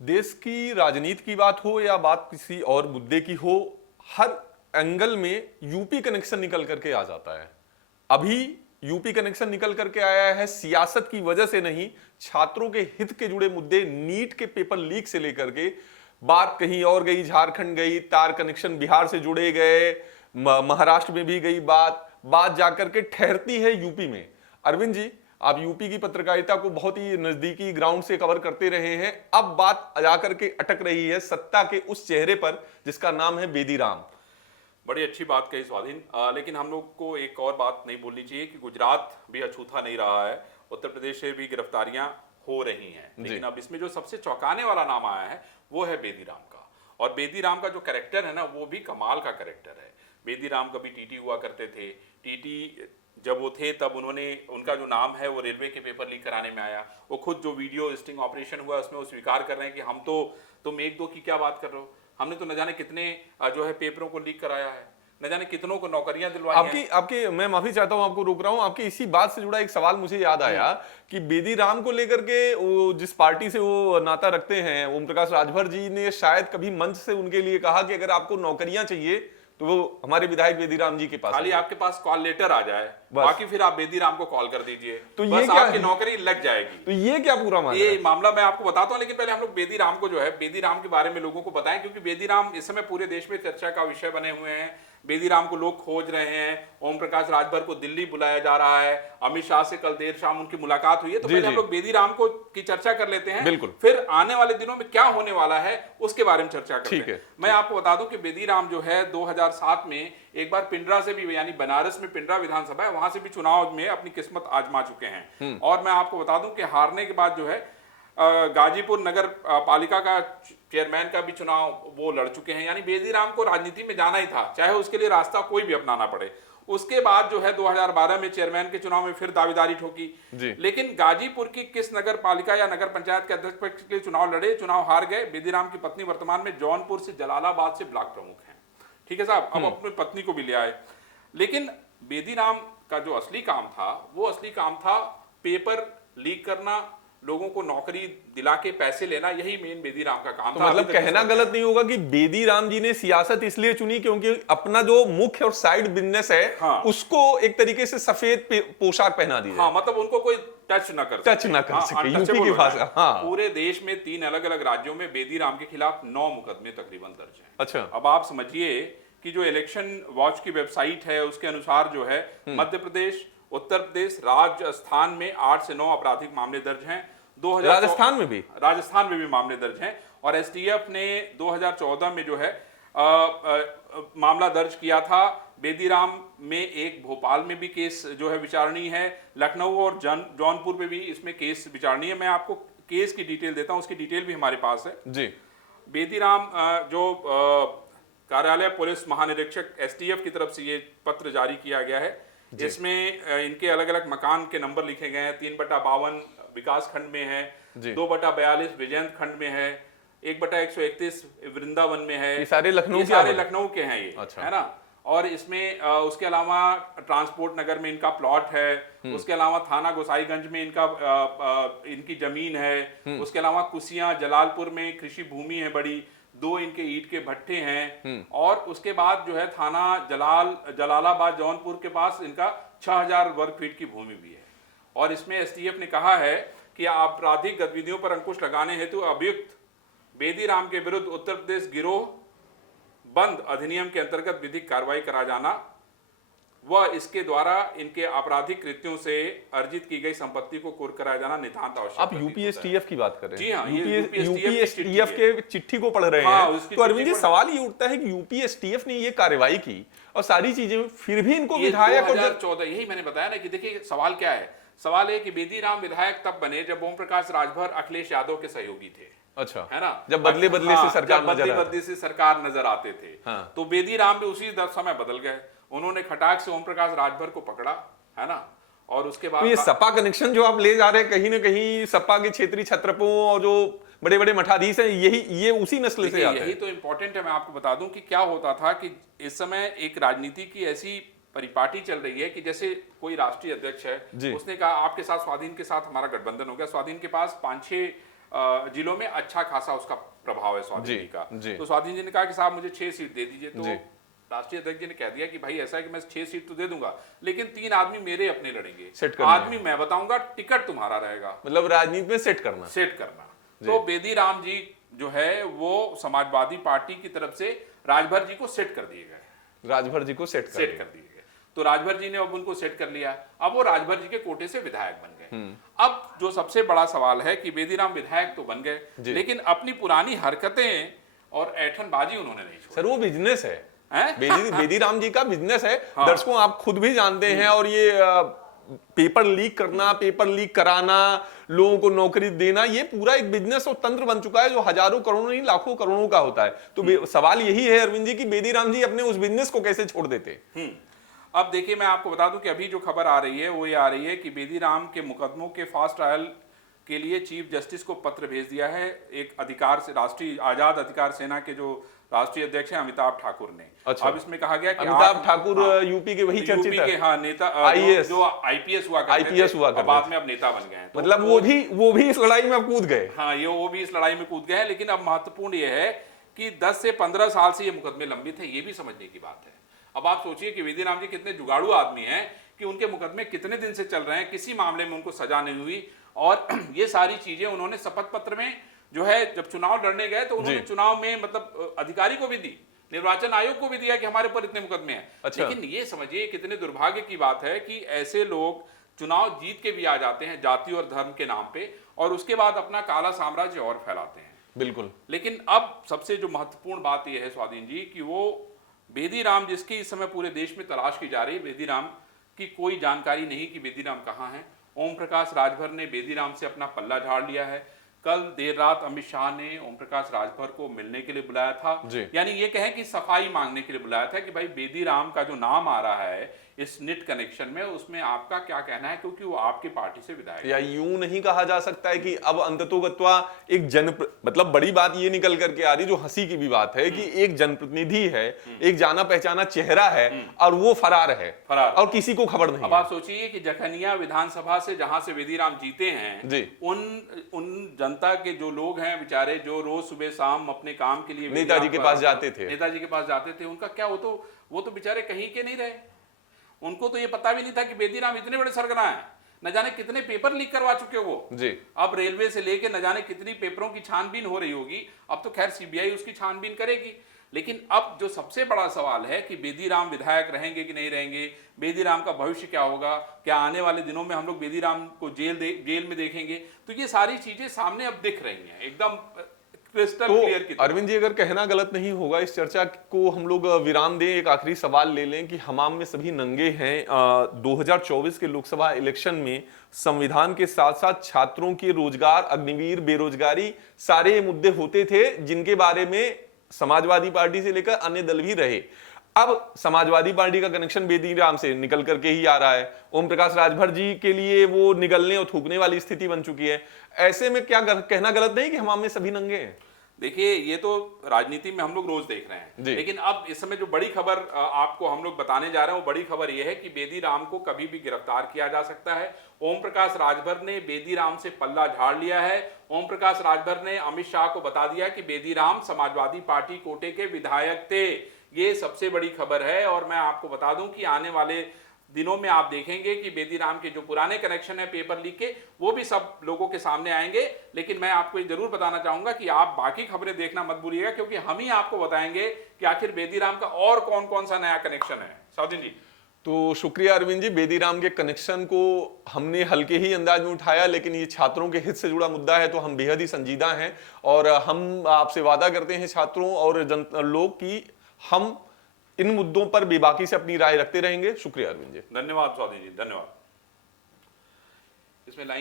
देश की राजनीति की बात हो या बात किसी और मुद्दे की हो, हर एंगल में यूपी कनेक्शन निकल करके आ जाता है। अभी यूपी कनेक्शन निकल करके आया है सियासत की वजह से नहीं, छात्रों के हित के जुड़े मुद्दे, नीट के पेपर लीक से लेकर के बात कहीं और गई, झारखंड गई, तार कनेक्शन बिहार से जुड़े गए, महाराष्ट्र में भी गई बात जाकर के ठहरती है यूपी में। अरविंद जी, आप यूपी की पत्रकारिता को बहुत ही नजदीकी ग्राउंड से कवर करते रहे हैं, अब बात जाकर के अटक रही है सत्ता के उस चेहरे पर जिसका नाम है बेदी राम। बड़ी अच्छी बात कही स्वाधीन, लेकिन हम लोग को एक और बात नहीं भूलनी चाहिए कि गुजरात भी अछूता नहीं रहा है, उत्तर प्रदेश से भी गिरफ्तारियां हो रही हैं। लेकिन अब इसमें जो सबसे चौंकाने वाला नाम आया है वो है बेदी राम का। और बेदी राम का जो कैरेक्टर है ना, वो भी कमाल का कैरेक्टर है। बेदी राम कभी टीटी हुआ करते थे। टीटी जब वो थे तब उनका जो नाम है वो रेलवे के पेपर लीक कराने में आया। वो खुद जो वीडियो स्टिंग ऑपरेशन हुआ उसमें वो स्वीकार कर रहे हैं कि हम तो, तुम एक दो की क्या बात कर रहे हो, हमने तो न जाने कितने जो है पेपरों को लीक कराया है, न जाने कितनों को नौकरियां दिलवाई हैं। आपकी मैं माफी चाहता हूं, आपको रोक रहा हूं। आपकी इसी बात से जुड़ा एक सवाल मुझे याद आया कि बेदी राम को लेकर के वो जिस पार्टी से वो नाता रखते हैं, ओम प्रकाश राजभर जी ने शायद कभी मंच से उनके लिए कहा कि अगर आपको नौकरियां चाहिए तो वो हमारे विधायक बेदी राम जी के पास, खाली आपके पास कॉल लेटर आ जाए, बाकी फिर आप बेदी राम को कॉल कर दीजिए, तो बस ये क्या आपकी नौकरी लग जाएगी। तो ये क्या पूरा मामला ये मामला मैं आपको बताता हूं, लेकिन पहले हम लोग बेदी राम को जो है, बेदी राम के बारे में लोगों को बताएं, क्योंकि बेदी राम इस समय पूरे देश में चर्चा का विषय बने हुए हैं। बेदी राम को लोग खोज रहे हैं। ओम प्रकाश राजभर को दिल्ली बुलाया जा रहा है। अमित शाह से कल देर शाम उनकी मुलाकात हुई है। तो पहले हम लोग बेदी राम को की चर्चा कर लेते हैं, बिल्कुल। फिर आने वाले दिनों में क्या होने वाला है उसके बारे में चर्चा करते हैं। ठीक मैं आपको बता दूं कि बेदी राम जो है 2007 में एक बार पिंडरा से भी, यानी बनारस में पिंडरा विधानसभा है, वहां से भी चुनाव में अपनी किस्मत आजमा चुके हैं। और मैं आपको बता दूं कि हारने के बाद जो है गाजीपुर नगर पालिका का चेयरमैन का भी चुनाव वो लड़ चुके हैं। यानी बेदी राम को राजनीति में जाना ही था, चाहे उसके लिए रास्ता कोई भी अपनाना पड़े। उसके बाद जो है 2012 में चेयरमैन के चुनाव में फिर दावेदारी ठोकी, लेकिन गाजीपुर की किस नगर पालिका या नगर पंचायत के अध्यक्ष पद के चुनाव लड़े, चुनाव हार गए। बेदी राम की पत्नी वर्तमान में जौनपुर से जलालाबाद से ब्लॉक प्रमुख हैं। ठीक है साहब, अब अपनी पत्नी को भी ले आए। लेकिन बेदी राम का जो असली काम था, वो असली काम था पेपर लीक करना, लोगों को नौकरी दिला के पैसे लेना, यही मेन बेदी राम का काम तो था। मतलब कहना गलत नहीं होगा कि बेदी राम जी ने सियासत इसलिए चुनी क्योंकि अपना जो मुख्य और साइड बिजनेस है, हाँ, उसको एक तरीके से सफेद पोशाक पहना दी। हाँ, मतलब उनको कोई टच ना कर सके। यूपी की भाषा। हाँ, पूरे देश में 3 अलग अलग राज्यों में बेदी राम के खिलाफ 9 मुकदमे तकरीबन दर्ज हैं। अच्छा। अब आप समझिए कि जो इलेक्शन वॉच की वेबसाइट है उसके अनुसार जो है मध्य प्रदेश, उत्तर प्रदेश, राजस्थान में 8 से 9 आपराधिक मामले दर्ज हैं। राजस्थान में भी मामले दर्ज हैं। और एसटीएफ ने 2014 में जो है मामला दर्ज किया था। बेदी राम में एक भोपाल में भी केस जो है विचारणीय है, लखनऊ और जौनपुर में भी इसमें केस विचारणीय है। मैं आपको केस की डिटेल देता हूं, उसकी डिटेल भी हमारे पास है जी। बेदी राम जो कार्यालय पुलिस महानिरीक्षक एसटीएफ की तरफ से ये पत्र जारी किया गया है। इसमें इनके अलग अलग मकान के नंबर लिखे गए हैं। 3/52 विकास खंड में है, 2/42 विजयंत खंड में है, 1/131 वृंदावन में है। ये सारे लखनऊ के हैं ये। अच्छा। है ना। और इसमें उसके अलावा ट्रांसपोर्ट नगर में इनका प्लॉट है। उसके अलावा थाना गोसाईगंज में इनकी जमीन है। उसके अलावा कुसिया जलालपुर में कृषि भूमि है बड़ी, 2 इनके ईंट के भट्टे हैं। और उसके बाद जो है थाना जलालाबाद जौनपुर के पास इनका 6000 वर्ग फीट की भूमि भी है। और इसमें एसटीएफ ने कहा है कि आपराधिक गतिविधियों पर अंकुश लगाने हेतु अभियुक्त बेदी राम के विरुद्ध उत्तर प्रदेश गिरोह बंद अधिनियम के अंतर्गत विधिक कार्रवाई करा जाना व इसके द्वारा इनके आपराधिक कृत्यों से अर्जित की गई संपत्ति को कुर्क कराया जाना नितांत आवश्यक। आप यूपीएसटीएफ की बात कर रहे हैं? जी हाँ, यूपीएसटीएफ के चिट्ठी को पढ़ रहे हैं। तो अरविंद जी, सवाल ये उठता है कि यूपीएसटीएफ ने ये कार्रवाई की और सारी चीजें, फिर भी इनको विधायक 2014, यही मैंने बताया ना कि देखिए सवाल क्या है। सवाल है कि बेदी राम विधायक तब बने जब ओम प्रकाश राजभर अखिलेश यादव के सहयोगी थे। अच्छा। है ना। जब बदले से सरकार नजर आते थे। हाँ। तो बेदी राम भी उसी समय बदल गए। उन्होंने खटाक से ओम प्रकाश राजभर को पकड़ा, है ना। और उसके बाद तो ये सपा कनेक्शन जो आप ले जा रहे हैं, कहीं ना कहीं सपा के क्षेत्रीय छत्रपों और जो बड़े बड़े मठाधीश हैं, ये उसी नस्ल से आते हैं। यही तो इंपॉर्टेंट है। मैं आपको बता दूं कि क्या होता था कि इस समय एक राजनीति की ऐसी परिपाटी चल रही है कि जैसे कोई राष्ट्रीय अध्यक्ष है, उसने कहा आपके साथ स्वाधीन के साथ हमारा गठबंधन हो गया। स्वाधीन के पास 5-6 जिलों में अच्छा खासा उसका प्रभाव है स्वाधीन जी का। जी। तो स्वाधीन जी ने कहा कि साहब मुझे 6 सीट दे दीजिए। तो जी। राष्ट्रीय अध्यक्ष जी ने कह दिया कि भाई ऐसा है कि मैं 6 सीट तो दे दूंगा, लेकिन 3 आदमी मेरे अपने लड़ेंगे, सेट करना आदमी मैं बताऊंगा, टिकट तुम्हारा रहेगा। मतलब राजनीति में सेट करना। तो बेदीराम जी जो है वो समाजवादी पार्टी की तरफ से राजभर जी को सेट कर दिए गए। राजभर जी को सेट कर दिए गए। तो राजभर जी ने अब उनको सेट कर लिया। अब वो राजभर जी के कोटे से विधायक बन गए। अब जो सबसे बड़ा सवाल है कि बेदीराम विधायक तो बन गए, लेकिन अपनी पुरानी हरकतें और ऐठनबाजी उन्होंने नहीं छोड़ी। सर वो बिजनेस है, बेदीराम जी का बिजनेस है। हाँ। दर्शकों आप खुद भी जानते हैं। और ये पेपर लीक करना, पेपर लीक कराना, लोगों को नौकरी देना, ये पूरा एक बिजनेस और तंत्र बन चुका है जो हजारों करोड़ों नहीं लाखों करोड़ों का होता है। तो सवाल यही है अरविंद जी कि बेदीराम जी अपने उस बिजनेस को कैसे छोड़ देते। अब देखिए मैं आपको बता दूं कि अभी जो खबर आ रही है वो ये आ रही है कि बेदीराम के मुकदमों के फास्ट ट्रायल के लिए चीफ जस्टिस को पत्र भेज दिया है एक अधिकार से, राष्ट्रीय आजाद अधिकार सेना के जो राष्ट्रीय अध्यक्ष हैं अमिताभ ठाकुर ने। अच्छा। अब इसमें कहा गया कि अमिताभ ठाकुर यूपी के वही चर्चित यूपी के हाँ नेता जो आईपीएस हुआ करते बाद में अब नेता बन गए हैं। तो मतलब वो भी इस लड़ाई में कूद गए। हाँ वो भी इस लड़ाई में कूद गए हैं। लेकिन अब महत्वपूर्ण ये है कि 10 से 15 साल से ये मुकदमे लंबित है, ये भी समझने की बात है। अब आप सोचिए कि बेदीराम जी कितने जुगाड़ू आदमी हैं कि उनके मुकदमे कितने दिन से चल रहे हैं, किसी मामले में उनको सजा नहीं हुई। और ये सारी चीजें उन्होंने शपथ पत्र में जो है जब चुनाव लड़ने गए तो उन्होंने चुनाव में मतलब अधिकारी को भी दी, निर्वाचन आयोग को भी दिया कि हमारे ऊपर इतने मुकदमे हैं। अच्छा। लेकिन ये समझिए कितने दुर्भाग्य की बात है कि ऐसे लोग चुनाव जीत के भी आ जाते हैं जाति और धर्म के नाम पे, और उसके बाद अपना काला साम्राज्य और फैलाते हैं। बिल्कुल। लेकिन अब सबसे जो महत्वपूर्ण बात यह है स्वाधीन जी कि वो बेदीराम जिसकी इस समय पूरे देश में तलाश की जा रही है, बेदीराम की कोई जानकारी नहीं कि बेदीराम कहाँ है। ओम प्रकाश राजभर ने बेदीराम से अपना पल्ला झाड़ लिया है। कल देर रात अमित शाह ने ओम प्रकाश राजभर को मिलने के लिए बुलाया था, यानी ये कहें कि सफाई मांगने के लिए बुलाया था कि भाई बेदीराम का जो नाम आ रहा है इस निट कनेक्शन में, उसमें आपका क्या कहना है, क्योंकि वो आपकी पार्टी से विधायक है। या यूं नहीं कहा जा सकता है कि अब अंततोगत्वा एक मतलब बड़ी बात ये निकल करके आ रही, जो हंसी की भी बात है कि एक जनप्रतिनिधि है, एक जाना पहचाना चेहरा है और वो फरार है, और किसी को खबर नहीं। अब आप सोचिए कि जखनिया विधानसभा से जहां से बेदीराम जीते हैं, उन जनता के जो लोग हैं बेचारे, जो रोज सुबह शाम अपने काम के लिए नेताजी के पास जाते थे, उनका क्या, वो तो बेचारे कहीं के नहीं रहे। उनको तो ये पता भी नहीं था कि बेदीराम इतने बड़े सरगना है, न जाने कितने पेपर लीक करवा चुके वो जी। अब रेलवे से लेके न जाने कितनी पेपरों की छानबीन हो रही होगी। अब तो खैर सीबीआई उसकी छानबीन करेगी। लेकिन अब जो सबसे बड़ा सवाल है कि बेदीराम विधायक रहेंगे कि नहीं रहेंगे, बेदीराम का भविष्य क्या होगा, क्या आने वाले दिनों में हम लोग बेदीराम को जेल में देखेंगे। तो ये सारी चीजें सामने अब दिख रही हैं एकदम क्रिस्टल क्लियर की। अरविंद जी अगर कहना गलत नहीं होगा, इस चर्चा को हम लोग विराम दें, एक आखिरी सवाल ले लें कि हमाम में सभी नंगे हैं। 2024 के लोकसभा इलेक्शन में संविधान के साथ साथ छात्रों के रोजगार, अग्निवीर, बेरोजगारी सारे मुद्दे होते थे जिनके बारे में समाजवादी पार्टी से लेकर अन्य दल भी रहे। अब समाजवादी पार्टी का कनेक्शन बेदीराम से निकल करके ही आ रहा है। ओम प्रकाश राजभर जी के लिए वो निगलने और थूकने वाली स्थिति बन चुकी है। ऐसे में क्या कहना गलत नहीं कि हम में सभी नंगे हैं? देखिए ये तो राजनीति में हम लोग रोज देख रहे हैं, लेकिन अब इस समय जो बड़ी खबर आपको हम लोग बताने जा रहे हैं वो बड़ी खबर यह है कि बेदीराम को कभी भी गिरफ्तार किया जा सकता है। ओम प्रकाश राजभर ने बेदीराम से पल्ला झाड़ लिया है। ओम प्रकाश राजभर ने अमित शाह को बता दिया कि बेदीराम समाजवादी पार्टी कोटे के विधायक थे। ये सबसे बड़ी खबर है। और मैं आपको बता दूं कि आने वाले दिनों में आप देखेंगे कि बेदीराम के जो पुराने कनेक्शन है पेपर लीक के, वो भी सब लोगों के सामने आएंगे। लेकिन मैं आपको ये जरूर बताना चाहूंगा कि आप बाकी खबरें देखना मत भूलिएगा, क्योंकि हम ही आपको बताएंगे कि आखिर बेदीराम का और कौन कौन सा नया कनेक्शन है। साउदीन जी तो शुक्रिया अरविंद जी। बेदीराम के कनेक्शन को हमने हल्के ही अंदाज में उठाया, लेकिन ये छात्रों के हित से जुड़ा मुद्दा है तो हम बेहद ही संजीदा हैं। और हम आपसे वादा करते हैं छात्रों और लोग की हम इन मुद्दों पर बेबाकी से अपनी राय रखते रहेंगे। शुक्रिया अरविंद जी। धन्यवाद स्वाधीन जी, धन्यवाद। इसमें लाइन